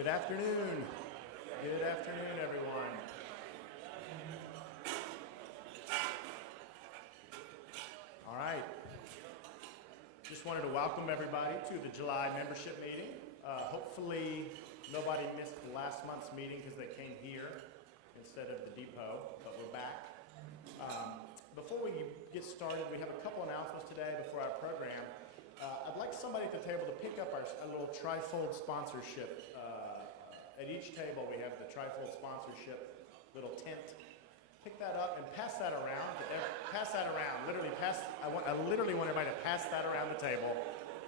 Good afternoon. Good afternoon, everyone. All right. Just wanted to welcome everybody to the July membership meeting. Hopefully nobody missed last month's meeting because they came here instead of the depot, but we're back. Before we get started, we have a couple announcements today before our program. I'd like somebody at the table to pick up a little trifold sponsorship. At each table we have the trifold sponsorship little tent. Pick that up and pass that around. Pass that around. I literally want everybody to pass that around the table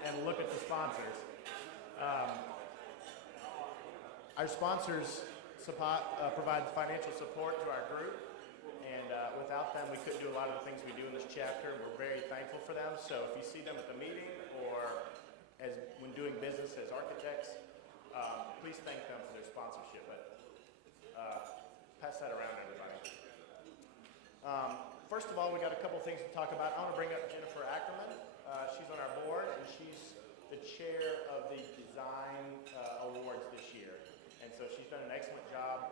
and look at the sponsors. Our sponsors provide financial support to our group, and without them we couldn't do a lot of the things we do in this chapter. We're very thankful for them. So if you see them at the meeting or when doing business as architects, please thank them for their sponsorship. But pass that around, everybody. First of all, we got a couple things to talk about. I want to bring up Jennifer Ackerman. She's on our board, and she's the chair of the Design Awards this year. And so she's done an excellent job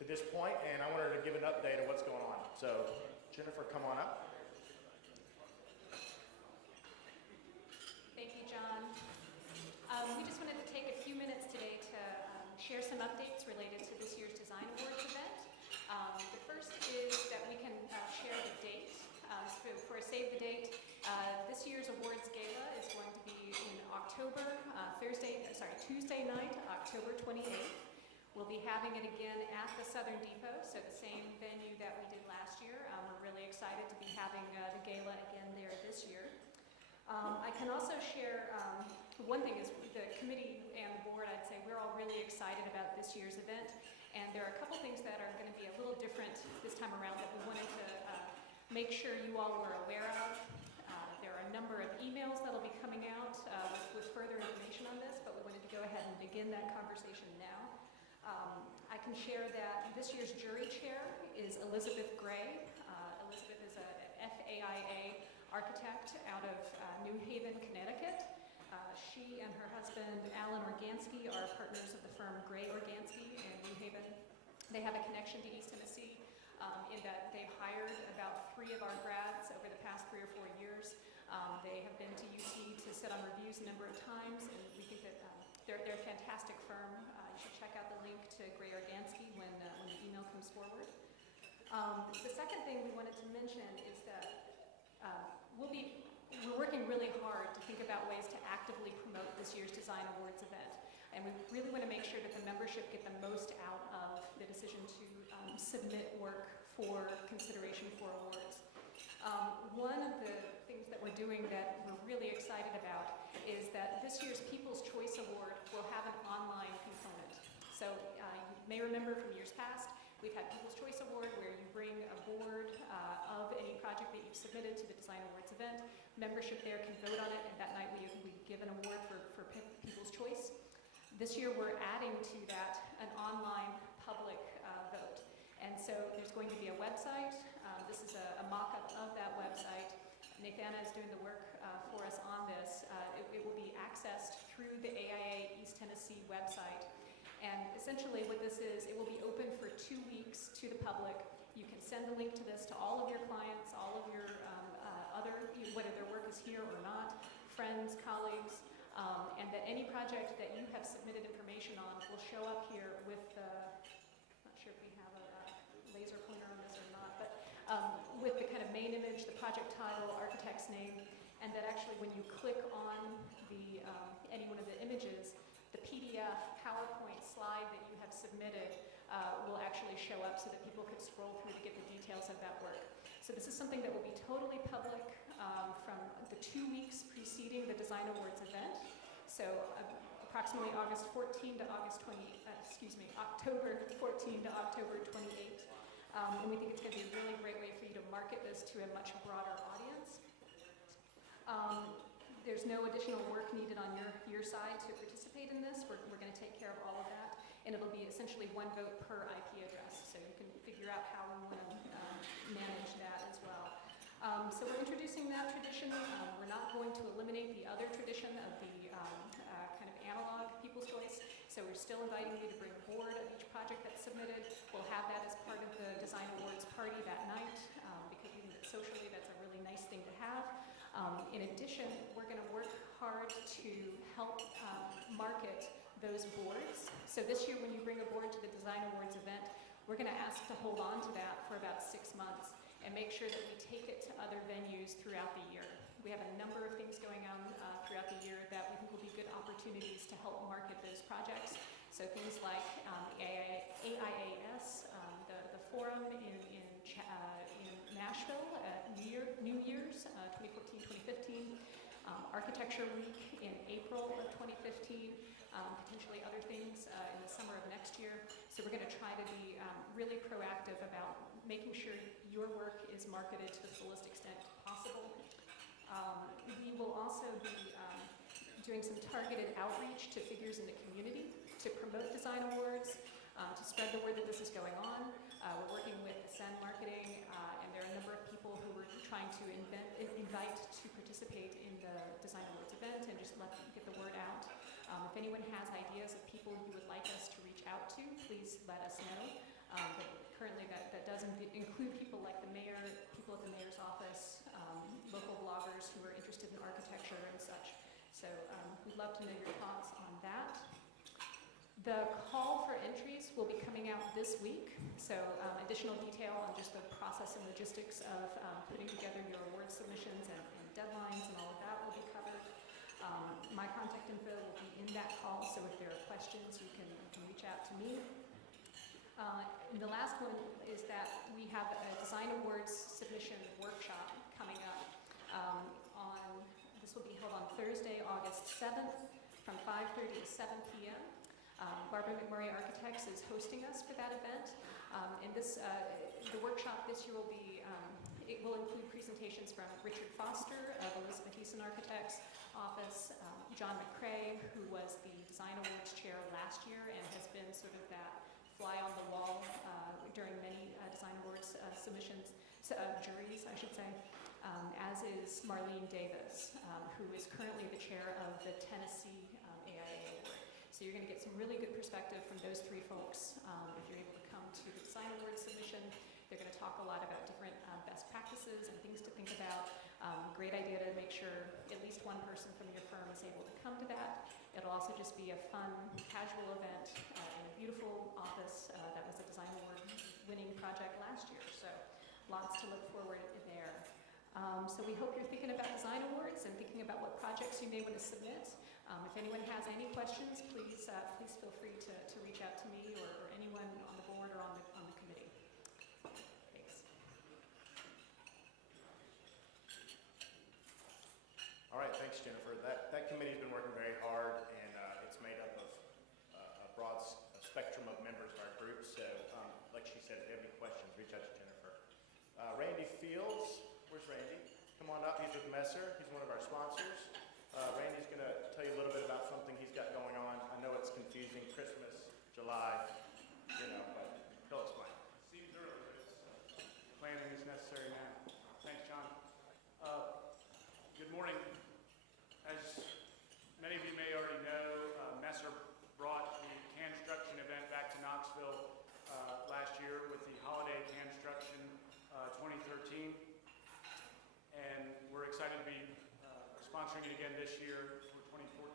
to this point, and I want her to give an update of what's going on. So, Jennifer, come on up. Thank you, John. We just wanted to take a few minutes today to share some updates related to this year's Design Awards event. The first is that we can share the date. So for a save the date, this year's awards gala is going to be in October, Tuesday night, October 28th. We'll be having it again at the Southern Depot, so the same venue that we did last year. We're really excited to be having the gala again there this year. I can also share, one thing is the committee and the board, I'd say we're all really excited about this year's event, and there are a couple things that are going to be a little different this time around that we wanted to make sure you all were aware of. There are a number of emails that will be coming out with further information on this, but we wanted to go ahead and begin that conversation now. I can share that this year's jury chair is Elizabeth Gray. Elizabeth is a FAIA architect out of New Haven, Connecticut. She and her husband, Alan Organsky, are partners of the firm Gray Organsky in New Haven. They have a connection to East Tennessee in that they've hired about 3 of our grads over the past 3 or 4 years. They have been to UT to sit on reviews a number of times, and we think that they're a fantastic firm. You should check out the link to Gray Organsky when the email comes forward. The second thing we wanted to mention is that we're working really hard to think about ways to actively promote this year's Design Awards event. And we really want to make sure that the membership get the most out of the decision to submit work for consideration for awards. One of the things that we're doing that we're really excited about is that this year's People's Choice Award will have an online component. So you may remember from years past, we've had People's Choice Award where you bring a board of any project that you've submitted to the Design Awards event. Membership there can vote on it, and that night we give an award for People's Choice. This year we're adding to that an online public vote. And so there's going to be a website. This is a mock-up of that website. Nathana is doing the work for us on this. It will be accessed through the AIA East Tennessee website. And essentially what this is, it will be open for 2 weeks to the public. You can send the link to this to all of your clients, all of your whether their work is here or not, friends, colleagues, and that any project that you have submitted information on will show up here with the, not sure if we have a laser pointer on this or not, but with the kind of main image, the project title, architect's name, and that actually when you click on any one of the images, the PDF PowerPoint slide that you have submitted will actually show up so that people could scroll through to get the details of that work. So this is something that will be totally public from the 2 weeks preceding the Design Awards event. So approximately August 14 to October 14 to October 28. And we think it's going to be a really great way for you to market this to a much broader audience. There's no additional work needed on your side to participate in this. We're going to take care of all of that. And it'll be essentially 1 vote per IP address. So you can figure out how we want to manage that as well. So we're introducing that tradition. We're not going to eliminate the other tradition of the kind of analog People's Choice. So we're still inviting you to bring a board of each project that's submitted. We'll have that as part of the Design Awards party that night, because we think that socially that's a really nice thing to have. In addition, we're going to work hard to help market those boards. So this year when you bring a board to the Design Awards event, we're going to ask to hold on to that for about 6 months and make sure that we take it to other venues throughout the year. We have a number of things going on throughout the year that we think will be good opportunities to help market those projects. So things like AIAS, the forum in Nashville at New Year's 2014-2015, Architecture Week in April of 2015, potentially other things in the summer of next year. So we're going to try to be really proactive about making sure your work is marketed to the fullest extent possible. We will also be doing some targeted outreach to figures in the community to promote Design Awards, to spread the word that this is going on. We're working with Ascend Marketing, and there are a number of people who we're trying to invite to participate in the Design Awards event and just get the word out. If anyone has ideas of people you would like us to reach out to, please let us know. But currently that does include people like the mayor, people at the mayor's office, local bloggers who are interested in architecture and such. So we'd love to know your thoughts on that. The call for entries will be coming out this week. So additional detail on just the process and logistics of putting together your award submissions and deadlines and all of that will be covered. My contact info will be in that call, so if there are questions, you can reach out to me. The last one is that we have a Design Awards submission workshop coming up. This will be held on Thursday, August 7th from 5:30 to 7 p.m. Barbara McMurray Architects is hosting us for that event. The workshop this year will be, it will include presentations from Richard Foster of Elizabeth Eason Architects office, John McCrae, who was the Design Awards chair last year and has been sort of that fly on the wall during many Design Awards juries, I should say, as is Marlene Davis, who is currently the chair of the Tennessee AIA Award. So you're going to get some really good perspective from those three folks if you're able to come to the Design Awards submission. They're going to talk a lot about different best practices and things to think about. Great idea to make sure at least one person from your firm is able to come to that. It'll also just be a fun, casual event in a beautiful office that was a Design Award winning project last year. So lots to look forward to there. So we hope you're thinking about Design Awards and thinking about what projects you may want to submit. If anyone has any questions, please feel free to reach out to me or anyone on the board or on the committee. Thanks. All right, thanks, Jennifer. That committee's been working very hard, and it's made up of a broad spectrum of members of our group. So, like she said, if you have any questions, reach out to Jennifer. Randy Fields, where's Randy? Come on up. He's with Messer. He's one of our sponsors. Randy's going to tell you a little bit about something he's got going on. I know it's confusing, Christmas, July, but he'll explain. Seems early, but planning is necessary now. Thanks, John. Good morning. As many of you may already know, Messer brought the Construction event back to Knoxville last year with the Holiday Construction 2013. And we're excited to be sponsoring it again this year for 2014.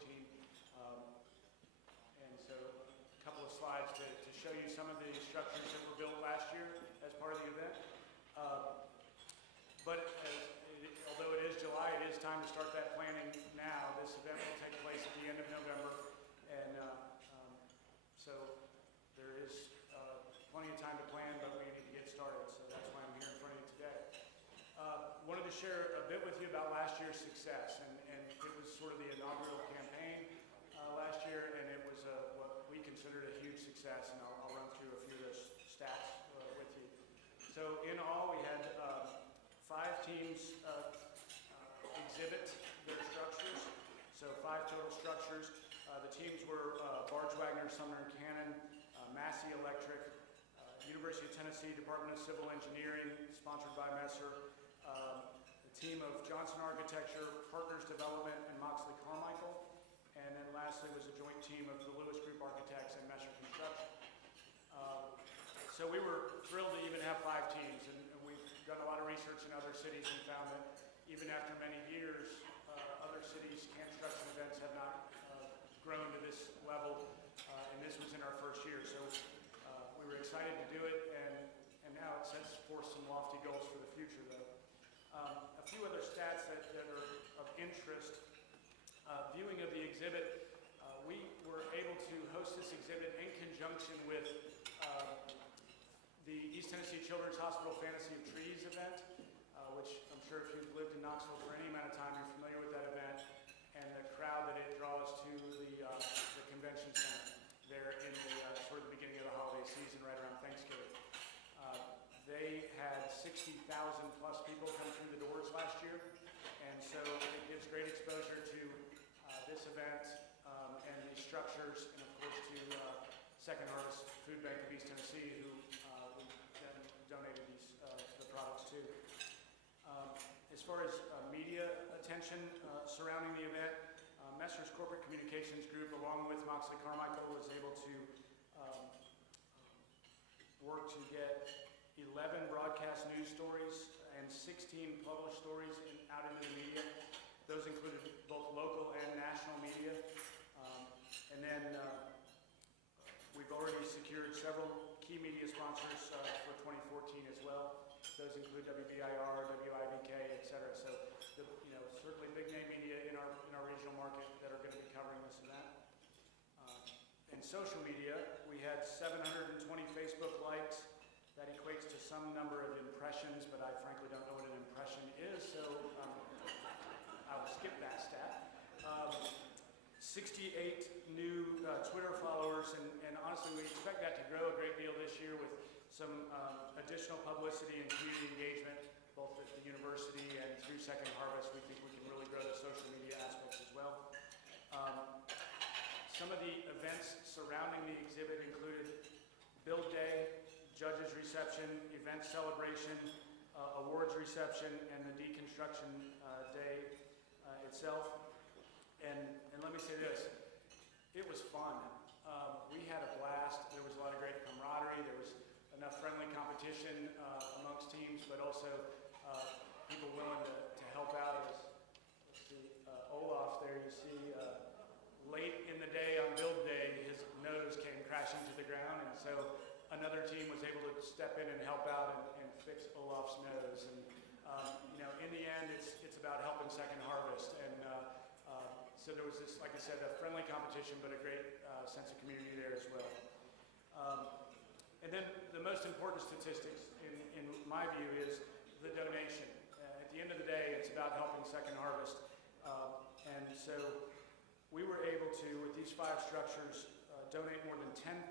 And so a couple of slides to show you some of the structures that were built last year as part of the event. Although it is July, it is time to start that planning now. This event will take place at the end of November. And so there is plenty of time to plan, but we need to get started. So that's why I'm here in front of you today. Wanted to share a bit with you about last year's success, and it was sort of the inaugural campaign last year, and it was what we considered a huge success, and I'll run through a few of those stats with you. So in all, we had 5 teams exhibit their structures, so 5 total structures. The teams were Barge Wagner, Sumner & Cannon, Massey Electric, University of Tennessee Department of Civil Engineering, sponsored by Messer, the team of Johnson Architecture, Partners Development, and Moxley Carmichael. And then lastly was a joint team of the Lewis Group Architects So we were thrilled to even have 5 teams, and we've done a lot of research in other cities and found that even after many years, other cities' construction events have not grown to this level, and this was in our first year. So we were excited to do it, and now it sets forth some lofty goals for the future, though. A few other stats that are of interest. Viewing of the exhibit, we were able to host this exhibit in conjunction with the East Tennessee Children's Hospital Fantasy of Trees event, which I'm sure if you've lived in Knoxville for any amount of time, you're familiar with that event, and the crowd that it draws to the convention center there in the sort of the beginning of the holiday season, right around Thanksgiving. They had 60,000 plus people come through the doors last year, and so it gives great exposure to this event and the structures, and of course to Second Harvest Food Bank of East Tennessee, who we then donated the products to. As far as media attention surrounding the event, Messrs Corporate Communications Group, along with Moxley Carmichael, was able to work to get 11 broadcast news stories and 16 published stories out into the media. Those included both local and national media. And then we've already secured several key media sponsors for 2014 as well. Those include WBIR, WIVK, et cetera. So, certainly big name media in our regional market that are going to be covering this event. In social media, we had 720 Facebook likes. That equates to some number of impressions, but I frankly don't know what an impression is, so I will skip that stat. 68 new Twitter followers, and honestly, we expect that to grow a great deal this year with some additional publicity and community engagement, both at the university and through Second Harvest. We think we can really grow the social media aspects as well. Some of the events surrounding the exhibit included Build Day, Judges Reception, Event Celebration, Awards Reception, and the Deconstruction Day itself. And let me say this, it was fun. We had a blast. There was a lot of great camaraderie. There was enough friendly competition amongst teams, but also people willing to help out. Let's see, Olaf there, you see, late in the day on Build Day, his nose came crashing to the ground, and so another team was able to step in and help out and fix Olaf's nose. And in the end, it's about helping Second Harvest. And so there was this, like I said, a friendly competition, but a great sense of community there as well. And then the most important statistics, in my view, is the donation. At the end of the day, it's about helping Second Harvest. And so we were able to, with these 5 structures, donate more than 10,000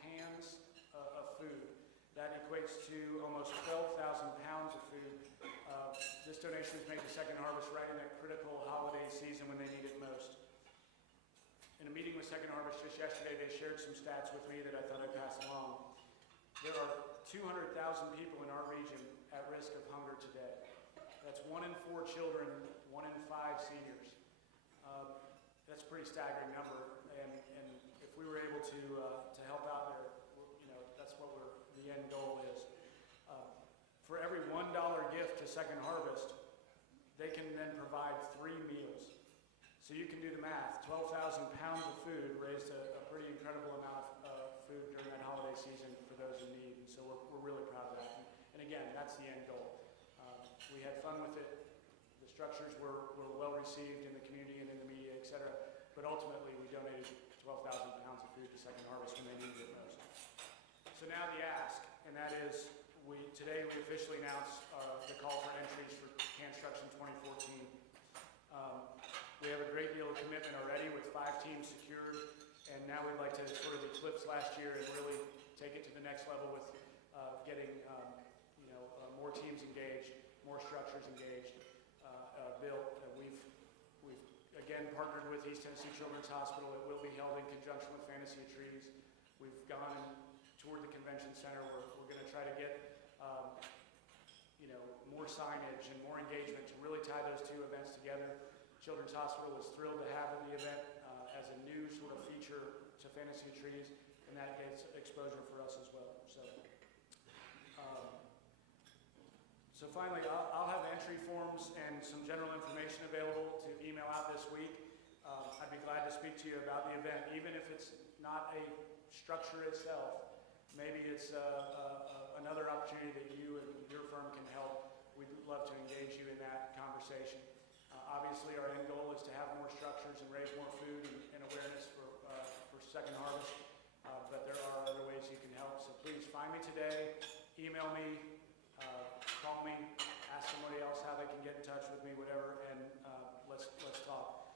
cans of food. That equates to almost 12,000 pounds of food. This donation was made to Second Harvest right in that critical holiday season when they need it most. In a meeting with Second Harvest just yesterday, they shared some stats with me that I thought I'd pass along. There are 200,000 people in our region at risk of hunger today. That's 1 in 4 children, 1 in 5 seniors. That's a pretty staggering number, and if we were able to help out there, that's what the end goal is. For every $1 gift to Second Harvest, they can then provide 3 meals. So you can do the math. 12,000 pounds of food raised a pretty incredible amount of food during that holiday season for those in need. And so we're really proud of that. And again, that's the end goal. We had fun with it. The structures were well received in the community and in the media, et cetera. But ultimately, we donated 12,000 pounds of food to Second Harvest when they needed it most. So now the ask, and that is, today we officially announced the call for entries for Construction 2014. We have a great deal of commitment already with 5 teams secured, and now we'd like to sort of eclipse last year and really take it to the next level with getting more teams engaged, more structures engaged, built. We've again partnered with East Tennessee Children's Hospital. It will be held in conjunction with Fantasy of Trees. We've gone and toured the convention center. We're going to try to get more signage and more engagement to really tie those 2 events together. Children's Hospital was thrilled to have the event as a new sort of feature to Fantasy of Trees, and that gets exposure for us as well. So So finally, I'll have entry forms and some general information available to email out this week. I'd be glad to speak to you about the event, even if it's not a structure itself. Maybe it's another opportunity that you and your firm can help. We'd love to engage you in that conversation. Obviously, our end goal is to have more structures and raise more food and awareness for Second Harvest, but there are other ways you can help. So please find me today, email me, call me, ask somebody else how they can get in touch with me, whatever, and let's talk.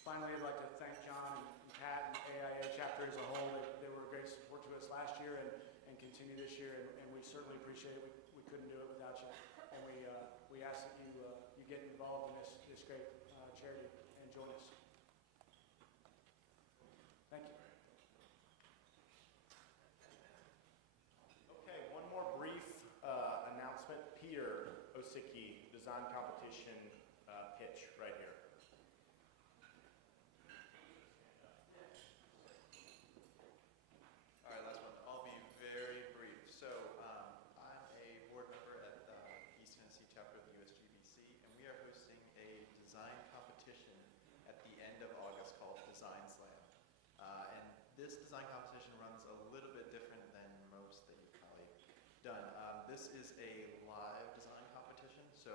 Finally, I'd like to thank John and Pat and AIA chapter as a whole. They were a great support to us last year and continue this year, and we certainly appreciate it. We couldn't do it without you, and we ask that you get involved in this great charity and join us. Thank you. Okay, one more brief announcement. Peter Osicki, design competition pitch right here. All right, last one. I'll be very brief. So I'm a board member at East Tennessee chapter of the USGBC, and we are hosting a design competition at the end of August called Design Slam. And this design competition runs a little bit different than most that you've probably done. This is a live design competition, so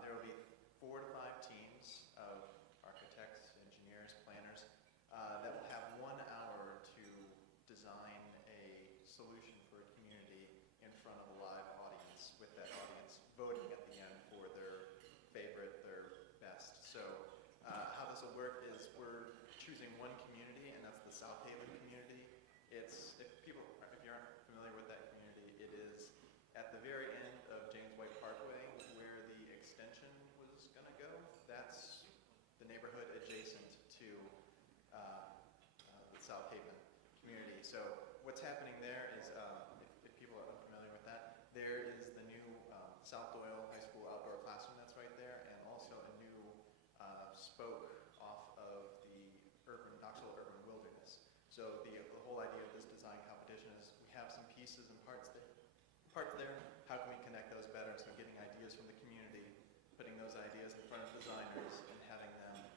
there will be 4 to 5 teams of architects, engineers, planners that will have 1 hour to design a solution for a community in front of a live audience, with that audience voting at the end for their favorite, their best. So how this will work is we're choosing one community, and that's the South Haven community. It's, if you aren't familiar with that community, it is at the very end of James White Parkway where the extension was going to go. That's the neighborhood adjacent to the South Haven community. So what's happening there is, if people are unfamiliar with that, there is the new South Doyle High School outdoor classroom that's right there, and also a new spoke off of the Knoxville Urban Wilderness. So the whole idea of this design competition is we have some pieces and parts there. How can we connect those better? So getting ideas from the community, putting those ideas in front of designers, and having them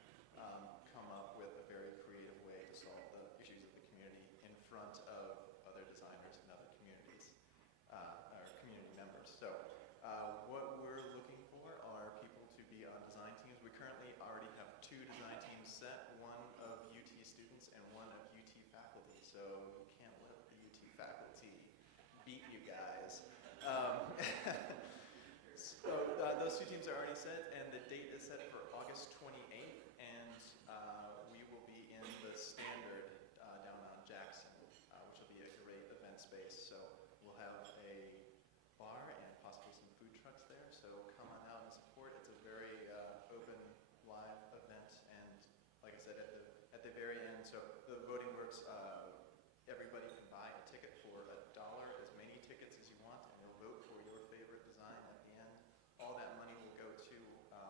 come up with a very creative way to solve the issues of the community in front of other designers and other communities, or community members. So what we're looking for are people to be on design teams. We currently already have 2 design teams set, one of UT students and one of UT faculty. So you can't let the UT faculty beat you guys. So those 2 teams are already set, and the date is set for August 28th, and we will be in the Standard down on Jackson, which will be a great event space. So we'll have a bar and possibly some food trucks there, so come on out and support. It's a very open, live event, and like I said, at the very end, so the voting works, everybody can buy a ticket for $1, as many tickets as you want, and you'll vote for your favorite design at the end. All that money will go to a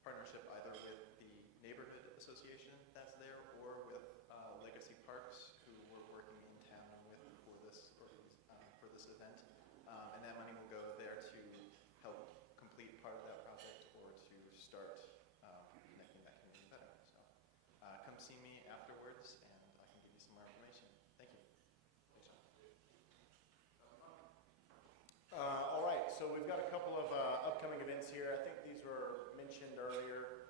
partnership either with the neighborhood association that's there, or with Legacy Parks, who we're working in tandem with for this event. And that money will go there to help complete part of that project, or to start making that community better. So come see me afterwards, and I can give you some more information. Thank you. All right, so we've got a couple of upcoming events here. I think these were mentioned earlier.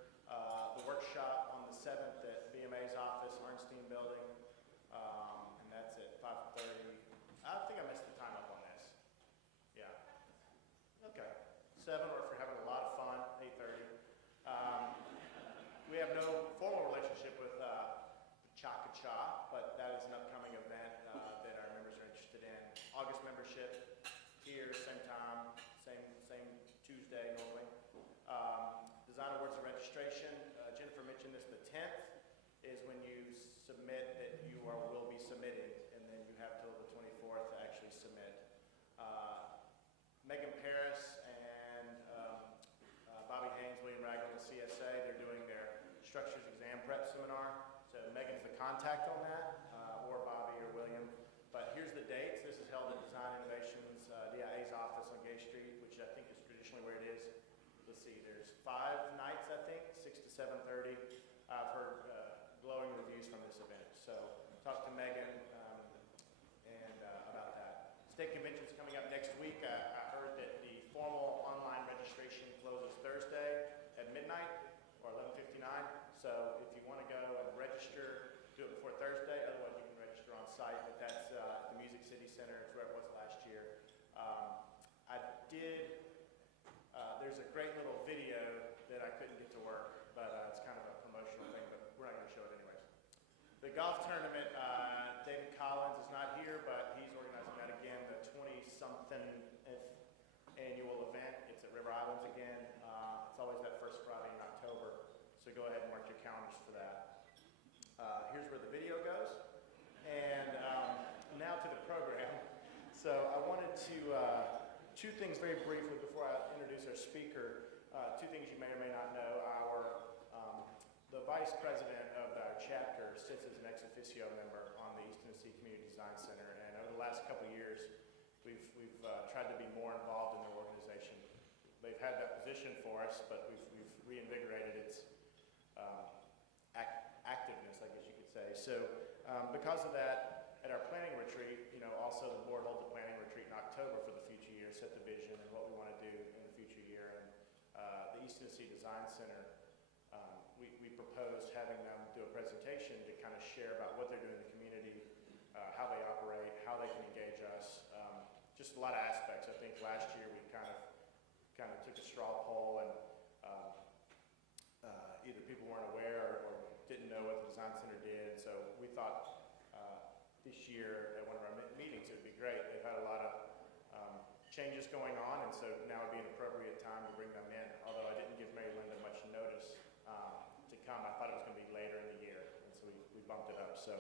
The workshop on the 7th at BMA's office, Arnstein Building, and that's at 5:30. I think I missed the time up on this. Yeah. Okay. 7, or if you're having a lot of fun, 8:30. We have no formal relationship with Chaka Cha, but that is an upcoming event that our members are interested in. August membership here, same time, same Tuesday normally. Design awards and registration. Jennifer mentioned this. The 10th is when you submit that you will be submitting, and then you have till the 24th to actually submit. Megan Paris and Bobby Haynes, William Ragland with CSA, they're doing their structures exam prep seminar. So Megan's the contact on that, or Bobby or William. But here's the dates. This is held at Design Innovations, DIA's office 5 nights, I think, 6 to 7:30. I've heard glowing reviews from this event. So talked to Megan about that. State convention's coming up next week. I heard that the formal online registration closes Thursday at midnight or 11:59. So if you want to go and register, do it before Thursday. Otherwise, you can register on site. But that's at the Music City Center. It's where it was last year. I did. There's a great little video that I couldn't get to work, but it's kind of a promotional thing. But we're not going to show it anyways. The golf tournament. David Collins is not here, but he's organizing that again. The 20-something annual event. It's at River Islands again. It's always that first Friday in October. So go ahead and mark your calendars for that. Here's where the video goes. And now to the program. So I wanted to, two things very briefly before I introduce our speaker. Two things you may or may not know. The vice president of our chapter sits as an ex officio member on the East Tennessee Community Design Center. And over the last couple of years, we've tried to be more involved in their organization. They've had that position for us, but we've reinvigorated its activeness, I guess you could say. So because of that, at our planning retreat, also the board holds a planning retreat in October for the future year, set the vision and what we want to do in the future year. And the East Tennessee Design Center, we proposed having them do a presentation to kind of share about what they're doing in the community, how they operate, how they can engage us, just a lot of aspects. I think last year we kind of took a straw poll and either people weren't aware or didn't know what the Design Center did. And so we thought this year at one of our meetings it would be great. They've had a lot of changes going on, and so now would be an appropriate time to bring them in. Although I didn't give Mary Linda much notice to come. I thought it was going to be later in the year, and so we bumped it up. So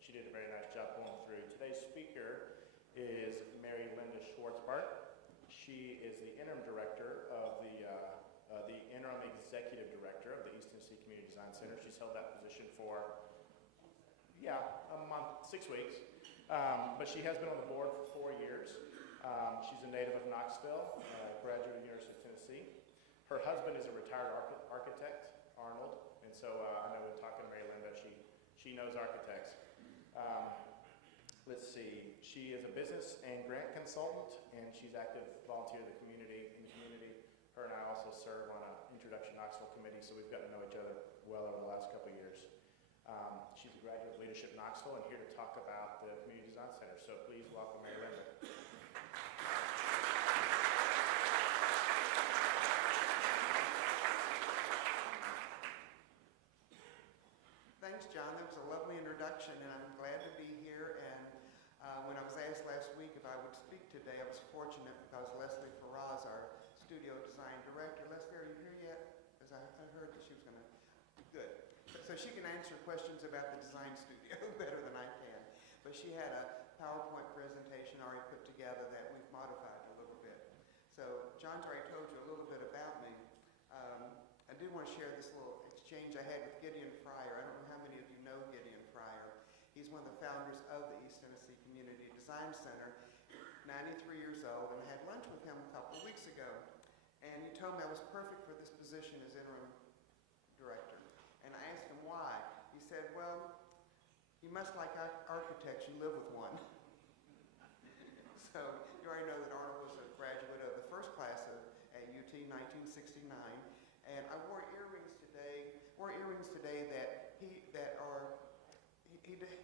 she did a very nice job going through. Today's speaker is Mary Linda Schwartzbart. She is the interim director of the interim executive director of the East Tennessee Community Design Center. She's held that position for, a month, 6 weeks. But she has been on the board for 4 years. She's a native of Knoxville, graduate of the University of Tennessee. Her husband is a retired architect, Arnold, and so I know when talking to Mary Linda, she knows architects. Let's see, she is a business and grant consultant, and she's active volunteer in the community. Her and I also serve on an Introduction Knoxville committee, so we've gotten to know each other well over the last couple of years. She's a graduate of Leadership Knoxville and here to talk about the Community Design Center. So please welcome Mary Linda. Thanks, John. That was a lovely introduction, and I'm glad to be here. And when I was asked last week if I would speak today, I was fortunate because Leslie Faraz, our studio design director. Leslie, are you here yet? Because I heard that she was going to be good. So she can answer questions about the design studio better than I can. But she had a PowerPoint presentation already put together that we've modified a little bit. So John's already told you a little bit about me. I did want to share this little exchange I had with Gideon Fryer. I don't know how many of you know Gideon Fryer. He's one of the founders of the East Tennessee Community Design Center, 93 years old, and I had lunch with him a couple of weeks ago. And he told me I was perfect for this position as interim director. And I asked him why. He said, well, you must like architects, you live with one. So you already know that Arnold was a graduate of the first class at UT in 1969. And I wore earrings today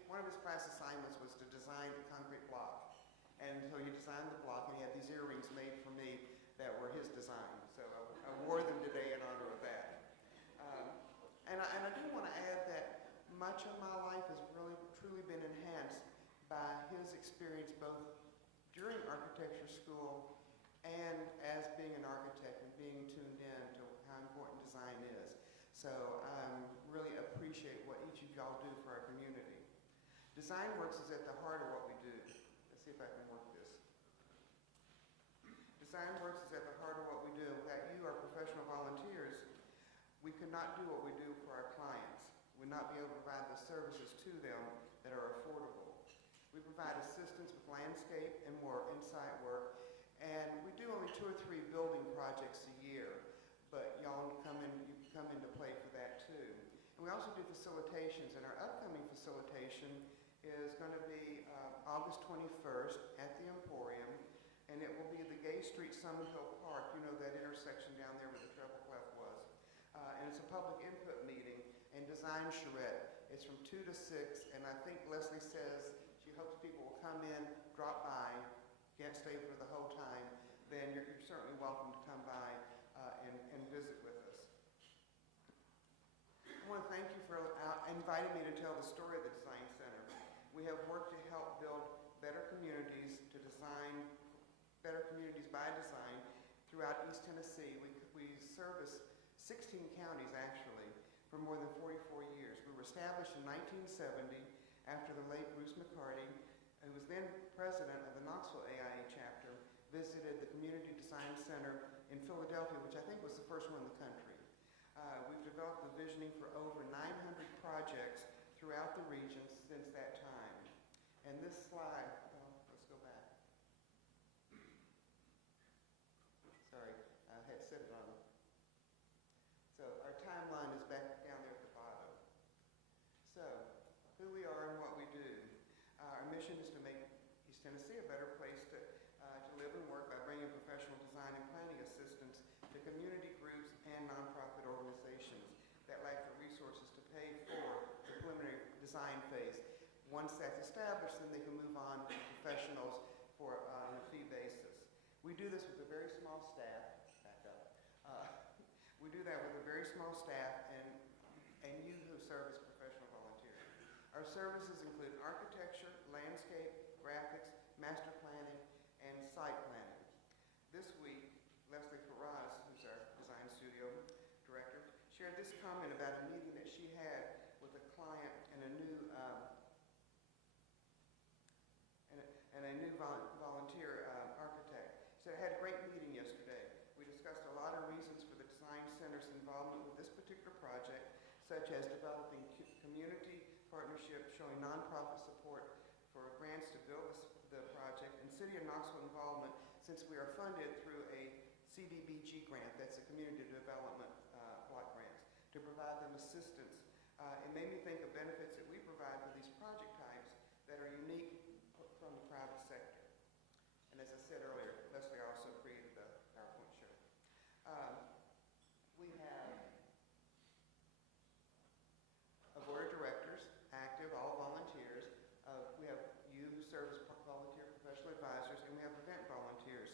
one of his class assignments was to design a concrete block. And so he designed the block, and he had these earrings made for me that were his design. So I wore them today in honor of that. And I do want to add that much of my life has really truly been enhanced by his experience both during architecture school and as being an architect and being tuned in to how important design is. So I really appreciate what each of y'all do for our community. DesignWorks is at the heart of what we do. Let's see if I can work this. DesignWorks is at the heart of what we do. Without you, our professional volunteers, we could not do what we do for our clients. We would not be able to provide the services to them that are affordable. We provide assistance with landscape and more insight work, and we do only 2 or 3 building projects a year. But y'all welcome to come into play for that too. And we also do facilitations, and our upcoming facilitation is going to be August 21st at the Emporium, and it will be the Gay Street Summit Hill Park, you know, that intersection down there where the treble clef was. And it's a public input meeting and design charrette. It's from 2 to 6, and I think Leslie says she hopes people will come in, drop by, can't stay for the whole time, then you're certainly welcome to come by and visit with us. I want to thank you for inviting me to tell the story of the Design Center. We have worked to help build better communities, to design better communities by design throughout East Tennessee. We service 16 counties actually for more than 44 years. We were established in 1970 after the late Bruce McCarty, who was then president of the Knoxville AIA chapter, visited the Community Design Center in Philadelphia, which I think was the first one in the country. We've developed the visioning for over 900 projects throughout the region since that time. And this slide, well, let's go back. Sorry, I had set it on. So our timeline is back down there at the bottom. So, who we are and what we do. Our mission is to make East Tennessee a better place to live and work by bringing professional design and planning assistance to community groups and nonprofit organizations that lack the resources to pay for the preliminary design phase. Once that's established, then they can move on to professionals on a fee basis. We do this with a very small staff. Back up. We do that with a very small staff and you who serve as professional volunteers. Our services include architecture, landscape, graphics, master planning, and site planning. This week, Leslie Faraz, who's our design studio director, shared this comment about a meeting that she had with a client and a new volunteer architect. So I had a great meeting yesterday. We discussed a lot of reasons for the Design Center's involvement with this particular project, such as developing community partnerships, showing nonprofit support for grants to build the project, and City of Knoxville involvement since we are funded through a CDBG grant, that's a community development block grants, to provide them assistance. It made me think of benefits that we provide for these project types that are unique from the private sector. And as I said earlier, Leslie also created the PowerPoint show. We have a board of directors, active, all volunteers. We have you who serve as volunteer professional advisors, and we have event volunteers.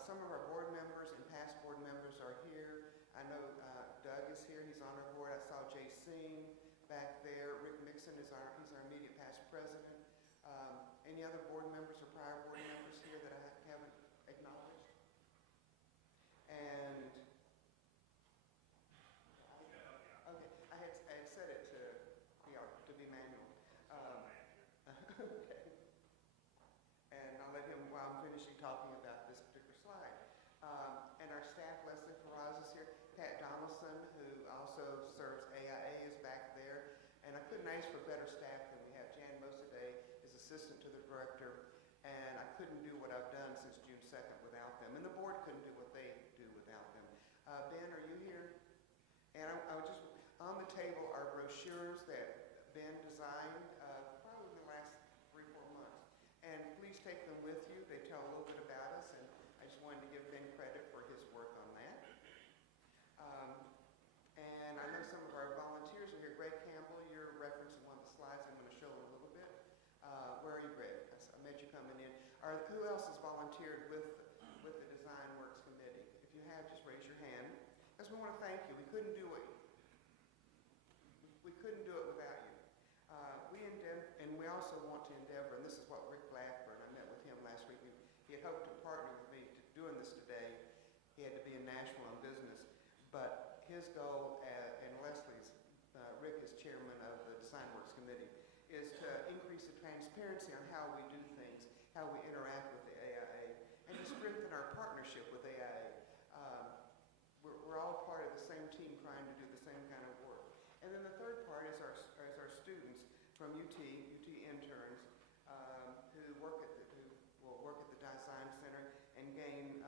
Some of our board members and past board members are here. I know Doug is here, he's on our board. I saw Jay Singh back there. Rick Mixon is he's our immediate past president. Any other board members or prior board members here that I haven't acknowledged? And okay, I had said it to be Manuel. Okay. And I'll let him, while I'm finishing talking about this particular slide. And our staff, Leslie Faraz is here. Pat Donaldson, who also serves AIA, is back there. And I couldn't ask for better staff than we have. Jan Mosaday is assistant to the director. And I couldn't do what I've done since June 2nd without them. And the board couldn't do what they do without them. Ben, are you here? And I would just, on the table are brochures that Ben designed probably the last 3-4 months. And please take them with you. They tell a little bit about us, and I just wanted to give Ben credit for his work on that. And I know some of our volunteers are here. Greg Campbell, you're referencing one of the slides I'm going to show in a little bit. Where are you, Greg? I met you coming in. Who else has volunteered with the Design Works Committee? If you have, just raise your hand. Because we want to thank you. We couldn't do it without you. And we also want to endeavor, and this is what Rick Blackburn, I met with him last week. He had hoped to partner with me to doing this today. He had to be in Nashville on business. But his goal, and Leslie's, Rick is chairman of the Design Works Committee, is to increase the transparency on how we do things, how we interact with the AIA, and to strengthen our partnership with AIA. We're all part of the same team trying to do the same kind of work. And then the third part is our students from UT interns who will work at the Design Center and gain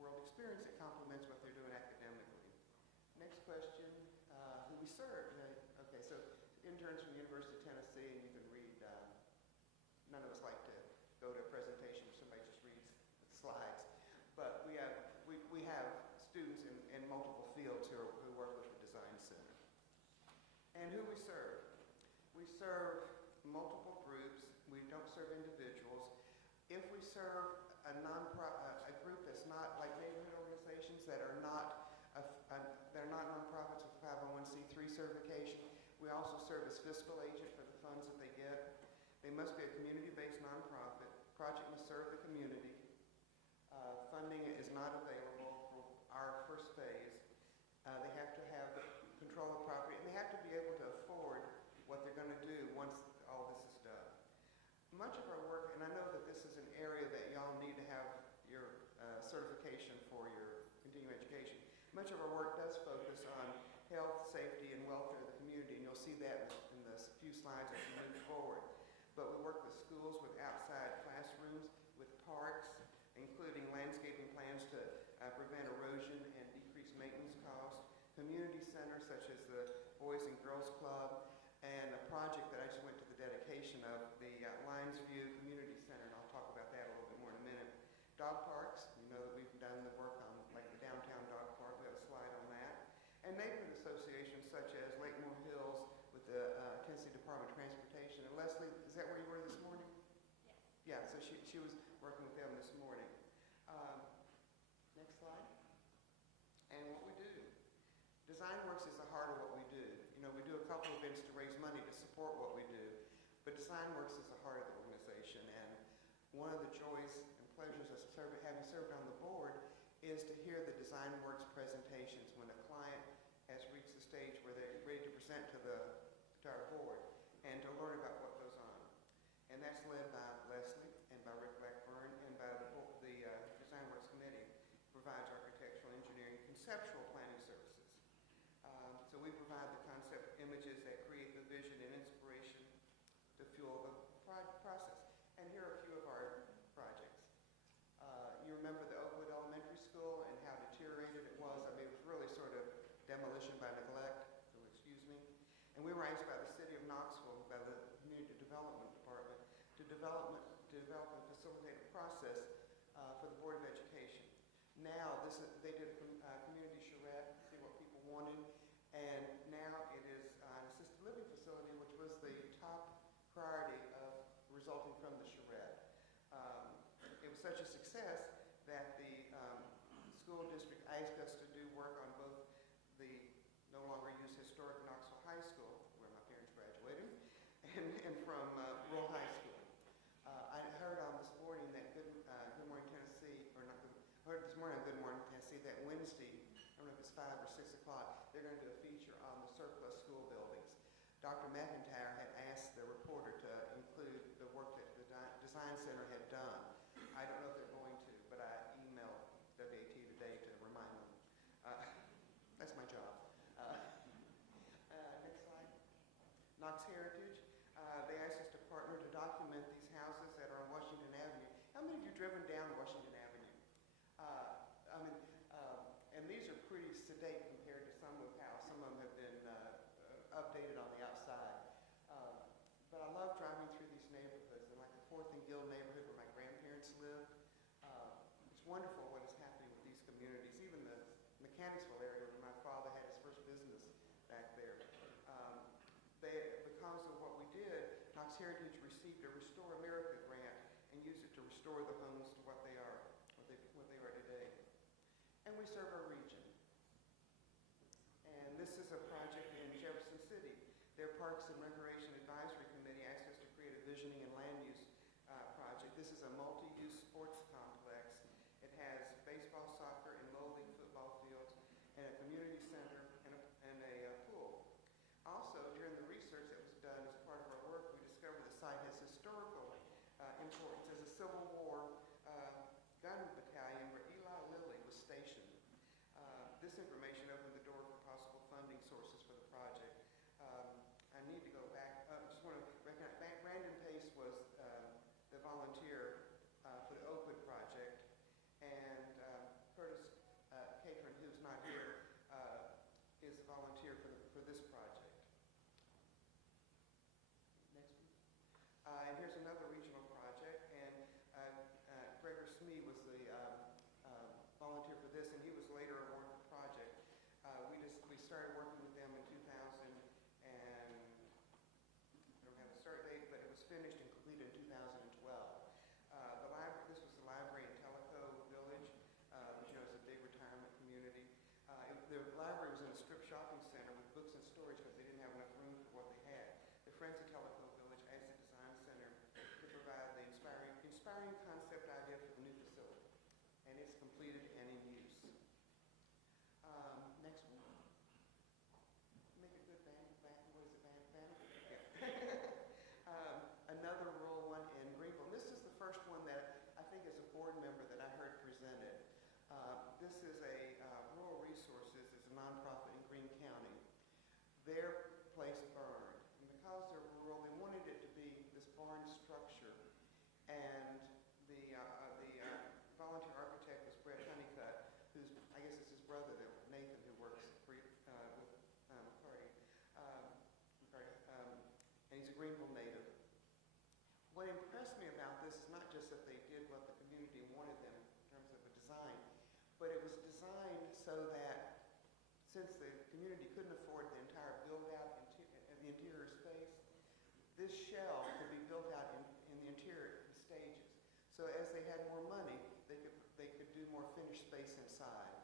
world experience that complements what they're doing academically. served? Okay, so interns from the University of Tennessee, and you can read, none of us like to go to a presentation where somebody just reads the slides, but we have students in multiple fields who work with the Design Center. And who we serve? We serve multiple groups. We don't serve individuals. If we serve a group that's not like neighborhood organizations that are not nonprofits with 501c3 certification, we also serve as fiscal agent for the funds that they get. They must be a community-based nonprofit. Project must serve the community. Funding is not available for our first phase. They have to have control of property, and they have to be able to afford what they're going to do once all this is done. Much of our work, and I know that this is an area that y'all need to have your certification for your continuing education. Much of our work does focus on health, safety, and welfare of the community, and you'll see that in the few slides as we move forward. But we work with schools, with outside classrooms, with parks, including landscaping plans to prevent erosion and decrease maintenance costs, community centers such as the Boys and Girls Club, and a project that I just went to the dedication of, the Lions View Community Center, and I'll talk about that a little bit more in a minute. Dog parks, you know that we've done the work on like the downtown dog park, we have a slide on that. And neighborhood associations such as Lakemore Hills with the Tennessee Department of Transportation. And Leslie, is that where you were this morning? Yes. Yeah, so she was working with them this morning. Next slide. And what we do. DesignWorks is the heart of what we do. You know, we do a couple events to raise money to support what we do, but DesignWorks is the heart of the organization. And one of the joys and pleasures of having served on the board is to hear the DesignWorks presentations when a client has reached the stage where they're ready to present to our board and to learn about what goes on. And that's led by Leslie and by Rick Blackburn and by the DesignWorks Committee, provides architectural, engineering, conceptual planning services. So we provide the concept images that create the vision and inspiration to fuel the process. And here are a few of our projects. You remember the Oakwood Elementary School and how deteriorated it was. I mean, it was really sort of demolition by neglect, so excuse me. And we were asked by the city of Knoxville, by the Community Development Department, to develop and facilitate a process for the Board of Education. Now, they did a community charrette, see what people wanted, and now it is an assisted living facility, which was the top priority of resulting from the charrette. It was such a success that the school district asked us to do work on both the no longer used historic Knoxville High School, where my parents graduated, and from Rural High School. I heard on this morning that Good Morning Tennessee, or not, heard this morning on Good Morning Tennessee that Wednesday, I don't know if it's 5 or 6 o'clock, they're going to do a feature on the surplus school buildings. Dr. McIntyre had asked the reporter to include the work that the Design Center had done. I don't know if they're going to, but I emailed WAT today to remind them. That's my job. Next slide. Knox Heritage. They asked us to partner to document these houses that are on Washington Avenue. How many of you driven down Washington Avenue? And these are pretty sedate compared to some of them have been updated on the outside. But I love driving through these neighborhoods, and like the 4th and Guild neighborhood where my grandparents live. It's wonderful what is happening with these communities. Even the Mechanicsville area where my father had his first business back there. Because of what we did, Knox Heritage received a Restore America grant and used it to restore the homes to what they are today. And we serve our region. And this is a project in Jefferson City. Their Parks and Recreation Advisory Committee asked us to create a visioning and land use project. This is a multi-use sports complex. It has baseball, soccer, and Little League football fields, and a community center, and a pool. Also, during the research that was done as part of our work, we discovered the site has historical importance as a Civil War gun battalion where Eli Lilly was stationed. this is a Rural Resources, is a nonprofit in Greene County. Their place burned, and because they're rural, they wanted it to be this barn structure. And the volunteer architect was Brett Honeycutt, who's, I guess it's his brother, Nathan, who works for, with McCarty, and he's a Greenville native. What impressed me about this is not just that they did what the community wanted them in terms of a design, but it was designed so that since the community couldn't afford the entire build-out of the interior space, this shell could be built out in the interior in stages. So as they had more money, they could do more finished space inside.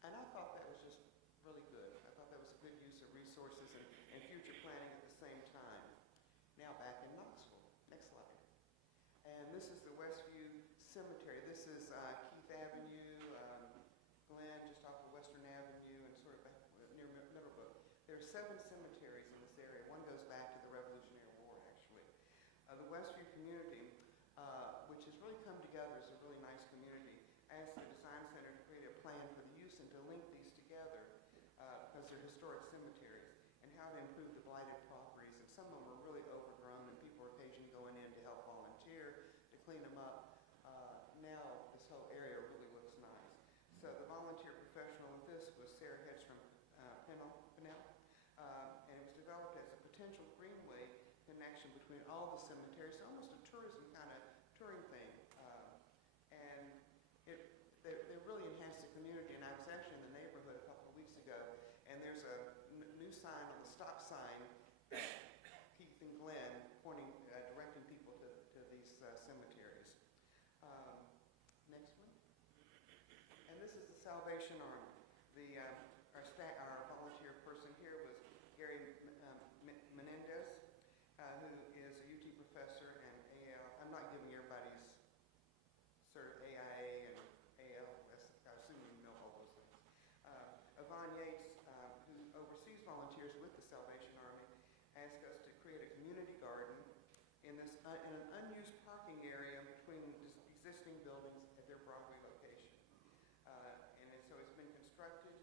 And I thought that was just really good. I thought that was a good use of resources and future planning at the same time. Now back in Knoxville. Next slide. And this is the Westview Cemetery. This is Keith Avenue, Glen, just off of Western Avenue, and sort of near Middlebrook. There are 7 cemeteries in this area. One goes back to the Revolutionary War, actually. The Westview community, which has really come together as a really nice community, asked the Design Center to create a plan for the use and to link these together because they're historic cemeteries, and how to improve the blighted properties. And some of them are really overgrown, and people are occasionally going in to help volunteer to clean them up. Now this whole area really looks nice. So the volunteer professional with this was Sarah Hedstrom Pennell, and it was developed as a potential greenway connection between all the cemeteries, so almost a tourism kind of touring thing. And they really enhanced the community. And I was actually in the neighborhood a couple of weeks ago, and there's a new sign on the stop sign, Keith and Glen, pointing, directing people to these cemeteries. Next one. And this is the Salvation Army. Our volunteer person here was Gary Menendez, who is a UT professor and AL. I'm not giving everybody's sort of AIA and ALS. I assume you know all those things. Yvonne Yates, who oversees volunteers with the Salvation Army, asked us to create a community garden in an unused parking area between existing buildings at their Broadway location. So it's been constructed,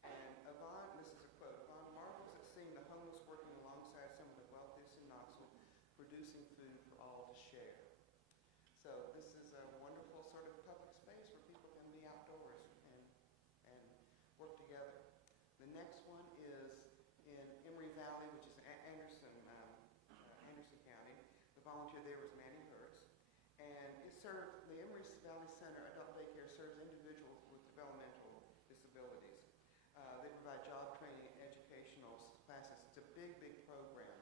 and Yvonne, this is a quote, Yvonne marvels at seeing the homeless working alongside some of the wealthiest in Knoxville, producing food for all to share. So this is a wonderful sort of public space where people can be outdoors and work together. The next one is in Emory Valley, which is Anderson County. The volunteer there was Manny Hertz. And it served, the Emory Valley Center Adult Daycare serves individuals with developmental disabilities. They provide job training and educational classes. It's a big, big program.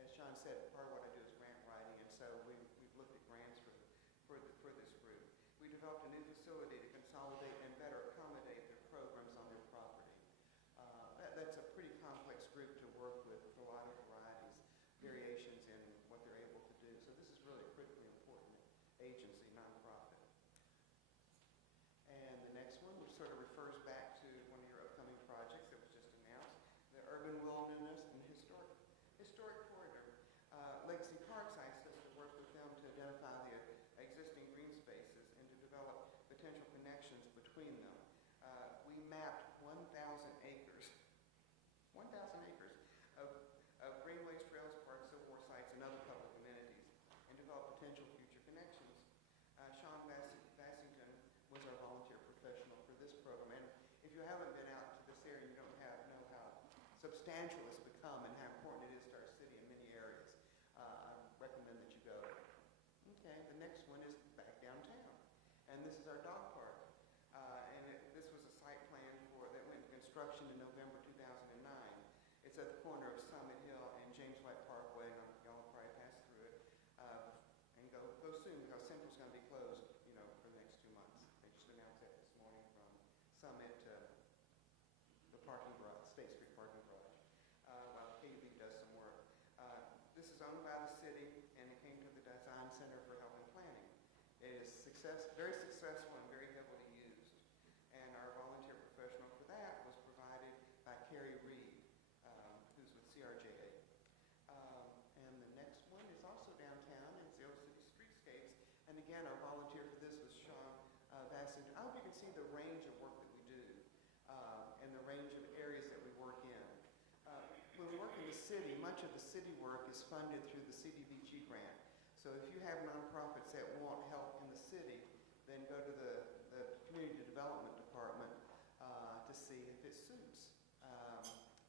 As John said, part of what I do is grant writing, and so we've looked at grants for this group. We developed a new facility to consolidate and better accommodate their programs on their property. That's a pretty complex group to work with a lot of varieties, variations in what they're able to do. So this is really a critically important agency, nonprofit. And the next one, which sort of refers back to one of your upcoming projects that was just announced, the Urban Wilderness and Historic Corridor. Legacy Parks asked us to work with them to identify the existing green spaces and to develop potential connections between them. We mapped 1,000 acres of greenways, trails, parks, civil war sites, and other public amenities, and develop potential future connections. Sean Bassington was our volunteer professional for this program, and if you haven't been out to this area, you don't know how substantial it's become and how important it is to our city in many areas. I recommend that you go. Okay, the next one is back downtown, and this is our dog park. This was a site plan that went into construction in November 2009. It's at the corner of Summit Hill and James White Parkway. Y'all will probably pass through it and go soon, because Central's going to be closed, for the next 2 months. They just announced that this morning from Summit to the parking garage, State Street parking garage. of the city work is funded through the CDBG grant. So if you have nonprofits that want help in the city, then go to the Community Development Department to see if it suits.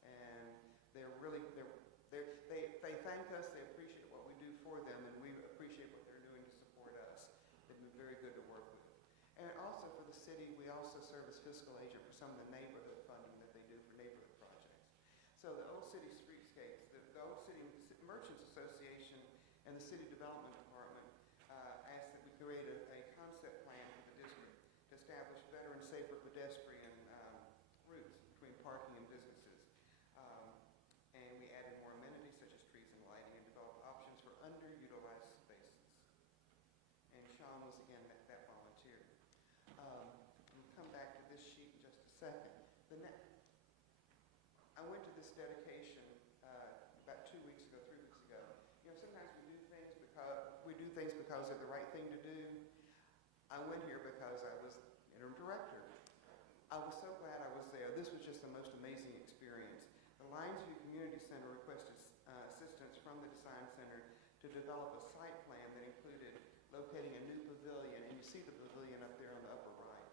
And they're really, they thank us, they appreciate what we do for them, and we appreciate what they're doing to support us. They've been very good to work with. And also for the city, we also serve as fiscal agent for some of the neighborhood funding that they do for neighborhood projects. So the Old City Streetscapes, the Old City Merchants Association and the City Development Department asked that we create a concept plan for the district to establish better and safer pedestrian routes between parking and businesses. And we added more amenities such as trees and lighting and developed options for underutilized spaces. And Sean was again that volunteer. We'll come back to this sheet in just a second. I went to this dedication about 2 weeks ago, 3 weeks ago. You know, sometimes we do things because they're the right thing to do. I went here because I was interim director. I was so glad I was there. This was just the most amazing experience. The Lions View Community Center requested assistance from the Design Center to develop a site plan that included locating a new pavilion, and you see the pavilion up there on the upper right.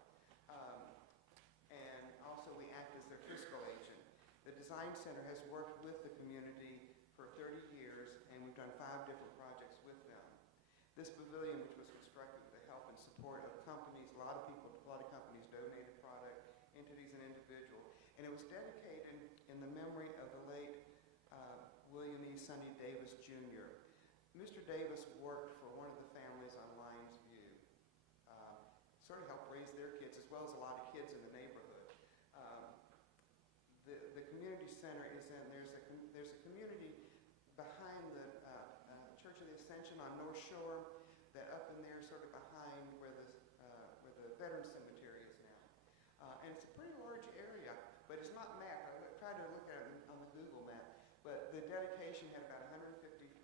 And also we act as their fiscal agent. The Design Center has worked with the community for 30 years, and we've done 5 different projects with them. This pavilion, which was constructed with the help and support of companies, a lot of companies donated product, entities and individuals, and it was dedicated in the memory of the late William E. Sonny Davis, Jr. Mr. Davis worked for one of the families on Lions View, sort of helped raise their kids, as well as a lot of kids in the neighborhood. The community center is in, there's a community behind the Church of the Ascension on North Shore, that up in there sort of behind where the Veterans Cemetery is now. And it's a pretty large area, but it's not mapped. I tried to look at it on the Google map, but the dedication had about 150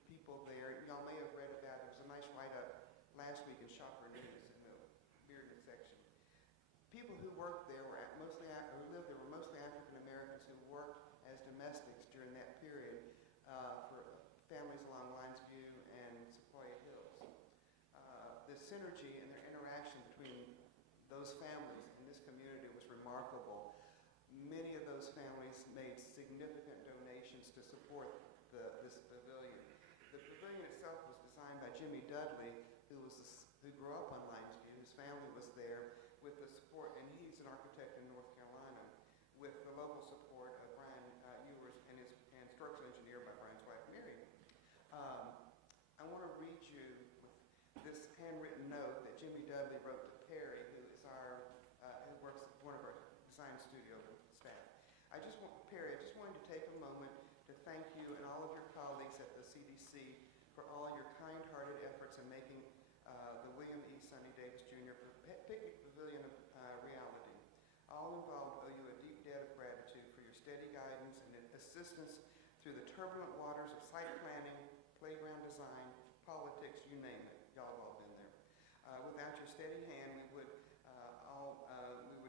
people there. Y'all may have read about it. There was a nice write-up last week in Shopper News in the Bearded section. People who worked there were lived there were mostly African Americans who worked as domestics during that period for families along Lions View and Sequoia Hills. The synergy and their interaction between those families and this community was remarkable. Many of those families made significant donations to support this pavilion. The pavilion itself was designed by Jimmy Dudley, who grew up on Lions View, whose family was there with the support, and he's an architect in North Carolina, with the local support of Brian Ewers and structural engineer by Brian's wife, Mary. I want to read you this handwritten note that Jimmy Dudley wrote to Perry, who works at one of our design studio staff. Perry, I just wanted to take a moment to thank you and all of your colleagues at the CDC for all your kind-hearted efforts in making the William E. Sonny Davis Jr. Picnic Pavilion a reality. All involved owe you a deep debt of gratitude for your steady guidance and assistance through the turbulent waters of site planning, playground design, politics, you name it. Y'all have all been there. Without your steady hand, we would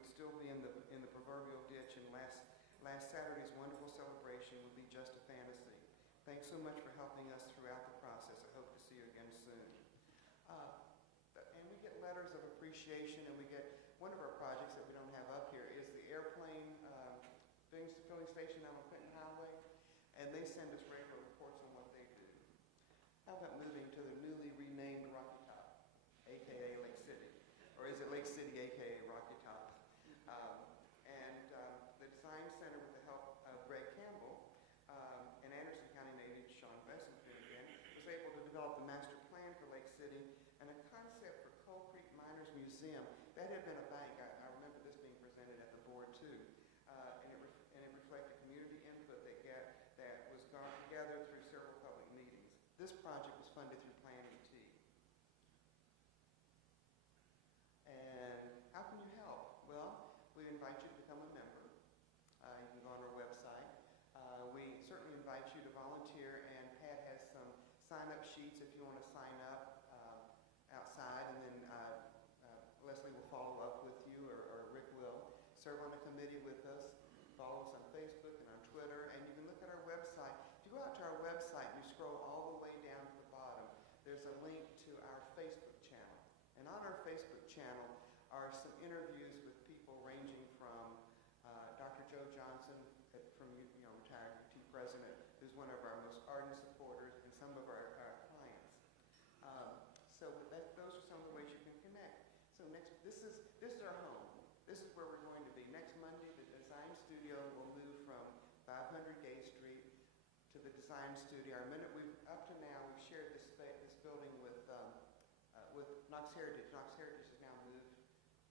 still be in the proverbial ditch, and last Saturday's wonderful celebration would be just a fantasy. Thanks so much for helping us throughout the process. I hope to see you again soon. And we get letters of appreciation, and we get one of our projects that we don't have up here is the airplane filling station on the Clinton Highway, and they send us regular reports on what they do. How about moving to the newly renamed Rocky Top, aka Lake City, or is it Lake City, aka Rocky Top? The Design Center, with the help of Greg Campbell and Anderson County native Sean Besson, was able to develop the master plan for Lake City and a concept for Coal Creek Miners Museum. That had been a bank. I remember this being presented at the board too, and it reflected community input that was gathered through several public meetings. This project was funded through Plan ET. And how can you help? Well, we invite you to become a member. You can go on our website. We certainly invite you to volunteer, and Pat has some sign-up sheets if you want to sign up outside, and then Leslie will follow up with you this is our home. This is where we're going to be. Next Monday, the design studio will move from 500 Gay Street to the design studio. Up to now, we've shared this building with Knox Heritage. Knox Heritage has now moved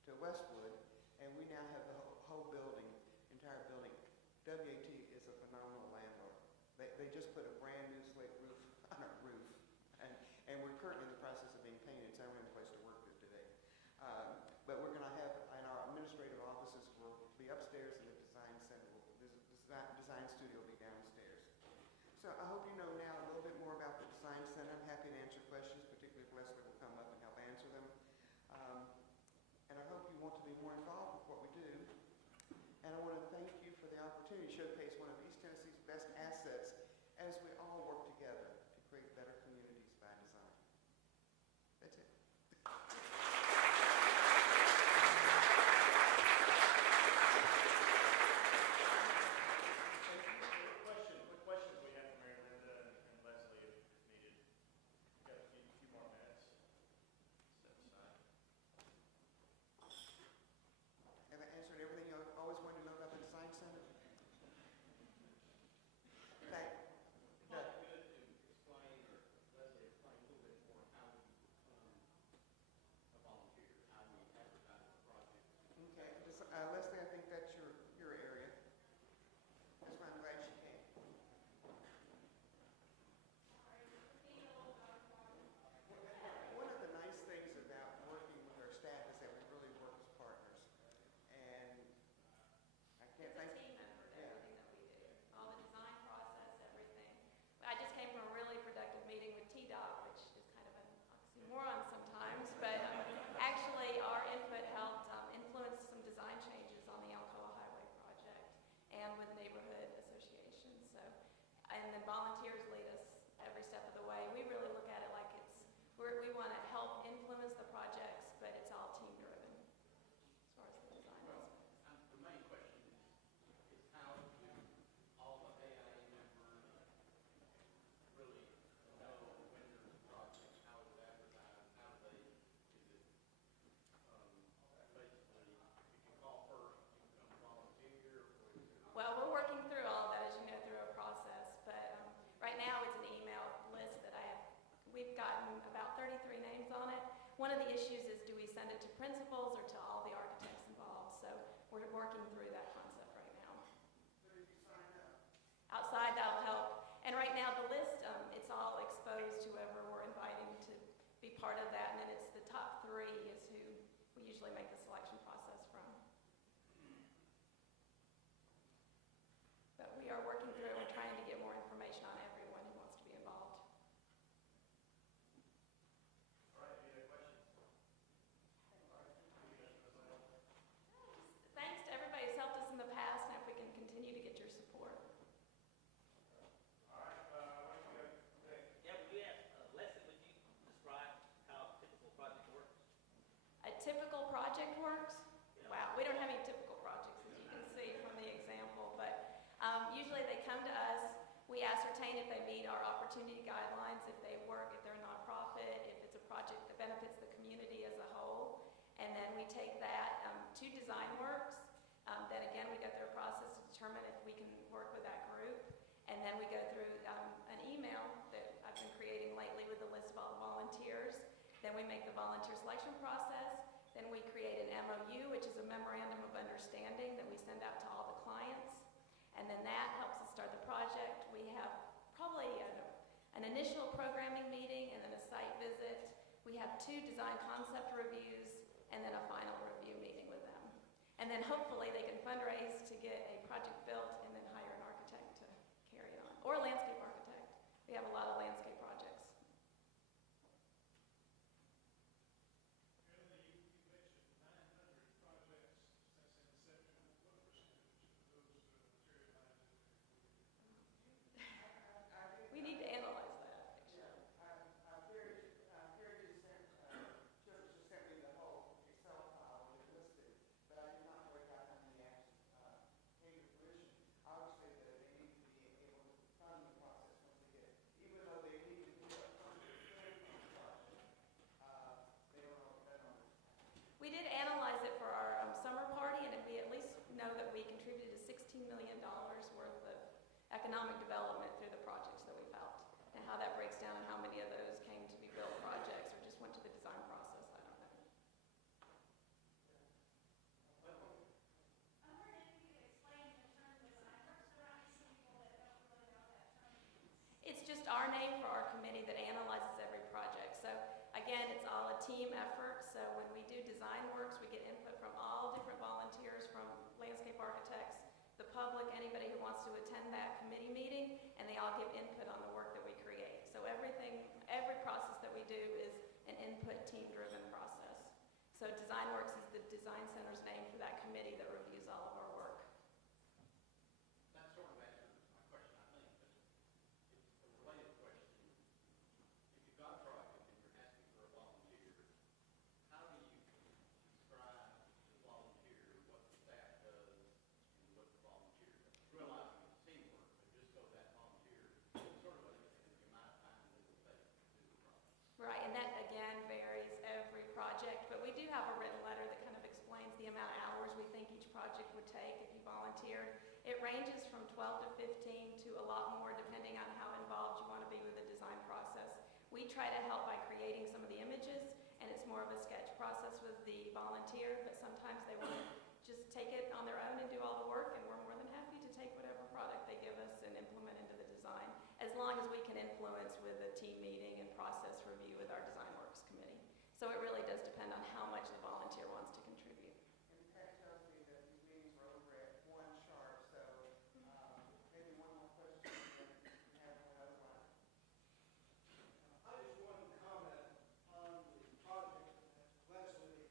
to Westwood, and we now have the whole building, entire building. WAT is a phenomenal landlord. They just put a brand new slate roof on our roof, and we're currently in the process of being painted, so I'm in a place to work there today. But we're going to have, in our administrative offices, will be upstairs in the design center. The design studio will be downstairs. So I hope you know now a little bit more about the design center. I'm happy to answer questions, particularly if Leslie will come up and help answer them. And I hope you want to be more involved with what we do. And I want to thank you for the opportunity to showcase one of East Tennessee's best assets as we all work together to create better communities by design. That's it. Quick question we have for Mary Linda and Leslie if needed. We've got a few more minutes set aside. Have I answered everything you always wanted to know about the design center? Thank you. Might be good to explain, or Leslie explain a little bit more how we become a volunteer, how we advertise the project. Okay, Leslie, I think that's your area. That's why I'm glad she came. One of the nice things about working with our staff is that we really work as partners. And I can't It's a thank. team effort, Yeah. everything that we do, all the design process, everything. I just came from a really productive meeting with TDOT, which is kind of an oxymoron sometimes, but actually our input helped influence some design changes on the Alcoa Highway project and with neighborhood associations. So, and then volunteers lead us every step of the way. We really look at it like we want to help influence the projects, but it's all team driven as far as the design Well, aspect. the main question is how do all the AIA members really know when there's a project, how is it advertised, how do they, is it, basically, if you call first, you become a volunteer, or is it? Well, we're working through all of that, as you know, through a process, but right now it's an email list that we've gotten about 33 names on it. One of the issues is, do we send it to principals or to all the architects involved? So we're working through that concept right now. Outside, that'll help. And right now, the list, it's all exposed to whoever we're inviting to be part of that, and then it's the top 3 is who we usually make the selection process from. But we are working through and trying to get more information on everyone who wants to be involved. All right, any other questions? Thanks to everybody who's helped us in the past, and if we can continue to get your support. All right, what do you got? Yeah, would you ask, Leslie, would you describe how a typical project works? A typical project works? Yeah. Wow, we don't have any typical projects, as you can see from the example, but usually they come to us, we ascertain if they meet our opportunity guidelines, if they work, if they're a nonprofit, if it's a project that benefits the community as a whole, and then we take that to DesignWorks. Then again, we go through a process to determine if we can work with that group, and then we go through an email that I've been creating lately with the list of all the volunteers. Then we make the volunteer selection process. Then we create an MOU, which is a memorandum of understanding that we send out to all the clients. And then that helps us start the project. We have probably an initial programming meeting and then a site visit. We have 2 design concept reviews and then a final review meeting with them. And then hopefully they can fundraise to get a project built and then hire an architect to carry it on, or a landscape architect. We have a lot of landscape projects. We need to analyze that. Heritage Church just sent me the whole Excel file with it listed, but I did not break out how many actually came to fruition. Obviously, they need to be able to fund the process once they get it. Even though they need to do a funding project, they don't know what that number is. We did analyze it for economic development through the projects that we've helped. And how that breaks down and how many of those came to be built projects or just went to the design process, I don't know. It's just our name for our committee that analyzes every project. So again, it's all a team effort. So when we do design works, we get input from all different volunteers, from landscape architects, the public, anybody who wants to attend that committee meeting, and they all give input on the work that we create. So everything, every process that we do is an input team-driven process. So DesignWorks is the design center's name for that committee that reviews all of our work. That sort of answers my question, I think, but it's a related question. If you've got a project and you're asking for a volunteer, how do you describe to the volunteer what the staff does and what the volunteer does? Realizing it's teamwork, but just so that volunteer sort of understands the amount of time that it will take to do the project. Right, and that again varies every project, but we do have a written letter that kind of explains the amount of hours we think each project would take if you volunteered. It ranges from 12 to 15 to a lot more depending on how involved you want to be with the design process. We try to help by creating some of the images, and it's more of a sketch process with the volunteer, but sometimes they want to just take it on their own and do all the work, and we're more than happy to take whatever product they give us and implement into the design, as long as we can influence with a team meeting and process review with our DesignWorks committee. So it really does depend on how much the volunteer wants to contribute. And Pat tells me that these meetings are over at 1 sharp, so maybe one more question and then we have another one. I just wanted to comment on the project that Leslie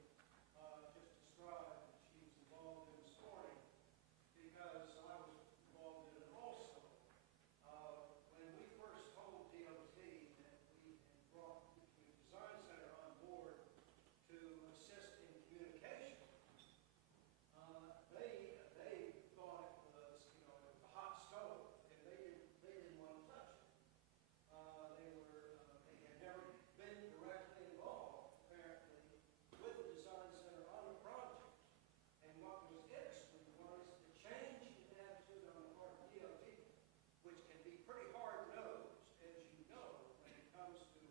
just described that she was involved in this morning, because I was involved in it also. When we first told DOT that we had brought the Design Center on board to assist in communication, they thought it was, you know, a hot stove, and they didn't want to touch it. They had never been directly involved, apparently, with the Design Center on the project. And what was interesting was the change in attitude on the part of DOT, which can be pretty hard-nosed, as you know, when it comes to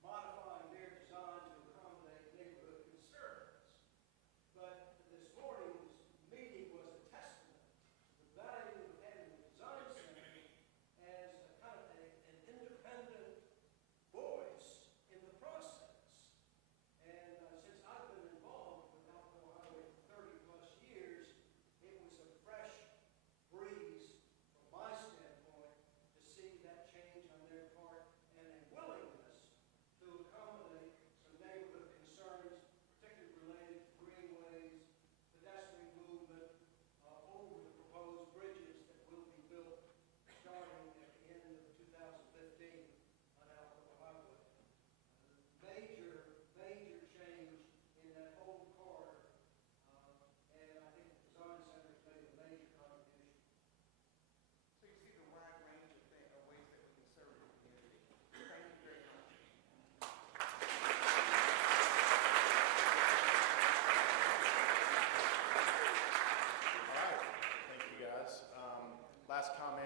modifying their design to accommodate neighborhood concerns. But this morning's meeting was a testament to the value of having the Design Center as a kind of an independent voice in the process. And since I've been involved with Alcoa Highway for 30-plus years, it was a fresh breeze from my standpoint to see that change on their part and a willingness to accommodate some neighborhood concerns, particularly related to greenways, pedestrian movement, over the proposed bridges that will be built starting at the end of 2015 on Alcoa Highway. Major change in that whole corridor, and I think the Design Center has made a major contribution. So you see the wide range of ways that we can serve the community. Thank you very much. All right, thank you guys. Last comment